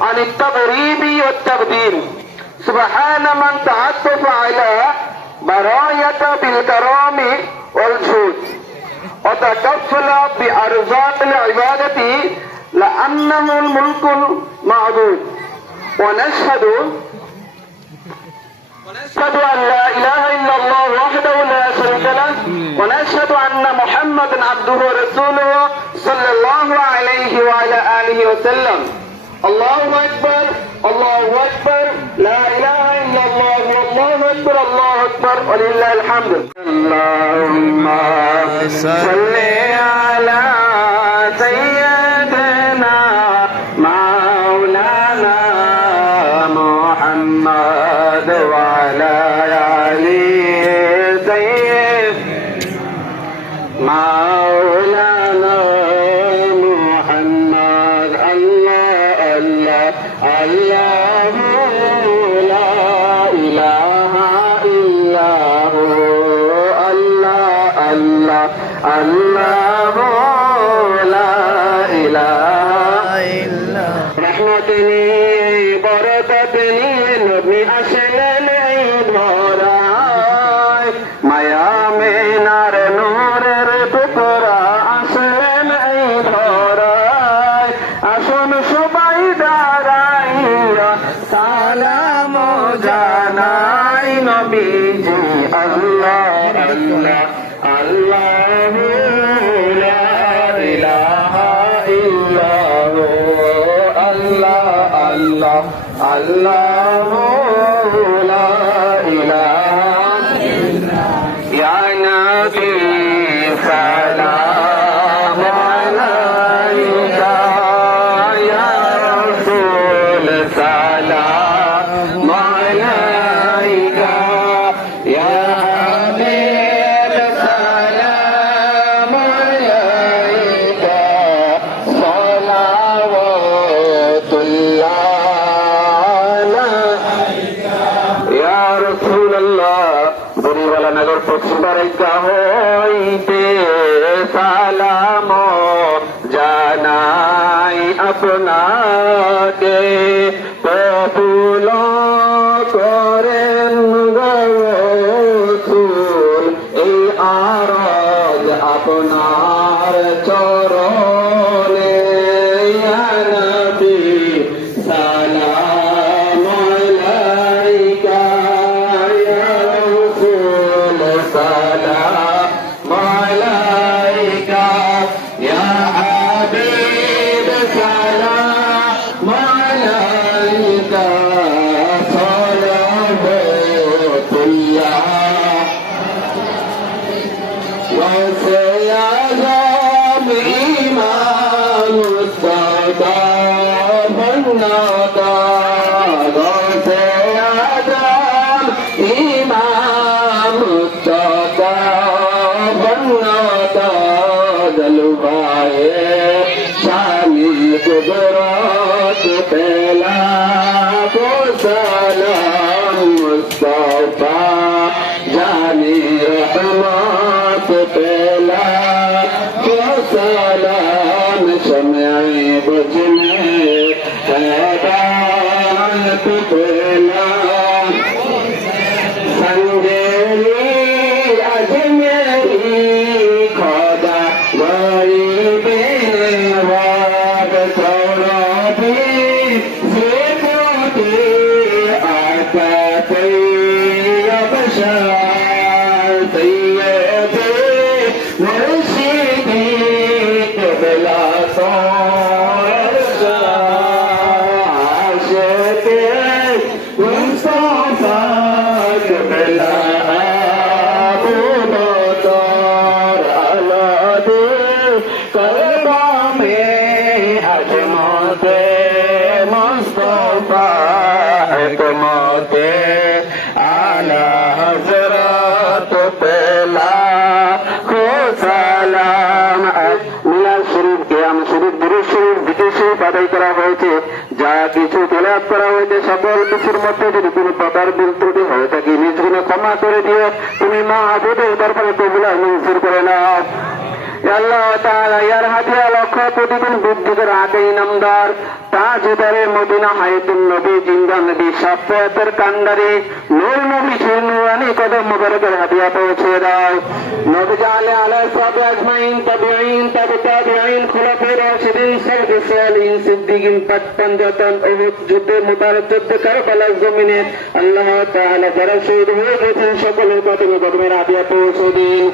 عن التغريب والتقديم سبحان من تعطف على براية بالكرام والجود. وتكفل بأرزاق العبادة لأنه الملك المعبود. ونشهد ونشهد أن لا إله إلا الله وحده لا شريك له. ونشهد أن محمدا عبده ورسوله صلى الله عليه وعلى آله وسلم. الله أكبر الله أكبر لا إله إلا الله والله أكبر الله أكبر ولله الحمد اللهم صل على Allah আল্লাহ নগর পশ্চিমারিকা হইতে সালাম জানাই আপনাকে। Father. पौसल सौ पाणी रा पौसल समय बजम संग अज Happy মতে আলা হজরত পেলা সালাম শরীফ, কেয়াম শরীফ শরীফ শরীফ আদায় করা হয়েছে। যা কিছু তেলাপ করা হয়েছে, সকল কিছুর মধ্যে যদি প্রকার বিল ত্রুটি হয়ে থাকে, নিজ গুণে ক্ষমা করে দিও। তুমি মা আবুদের কবুলা মঞ্জুর করে নাও। আল্লাহ ইয়ার লক্ষ প্রতিদিন বৃদ্ধি করে আগে ইনামদার তাজুদারে মদিনা হায়াতুন নবী, জিন্দা নবী সাফায়াতের কান্ডারি নূর নবী শির নুরানি কদম মুবারকের হাদিয়া পৌঁছে দাও। নবী জালে আলা সাহাবে আজমাইন, তাবিঈন, তাবে তাবিঈন, খুলাফায়ে রাশিদিন সালফে সালিহিন, সিদ্দিকিন পাঁচ পাঞ্জাতন উহুদ, যুদ্ধে মুবারক, যুদ্ধে কারবালার জমিনে আল্লাহ তাআলা যারা শহীদ হয়ে গেছেন, সকলের কদমে কদমের হাদিয়া পৌঁছে দিন।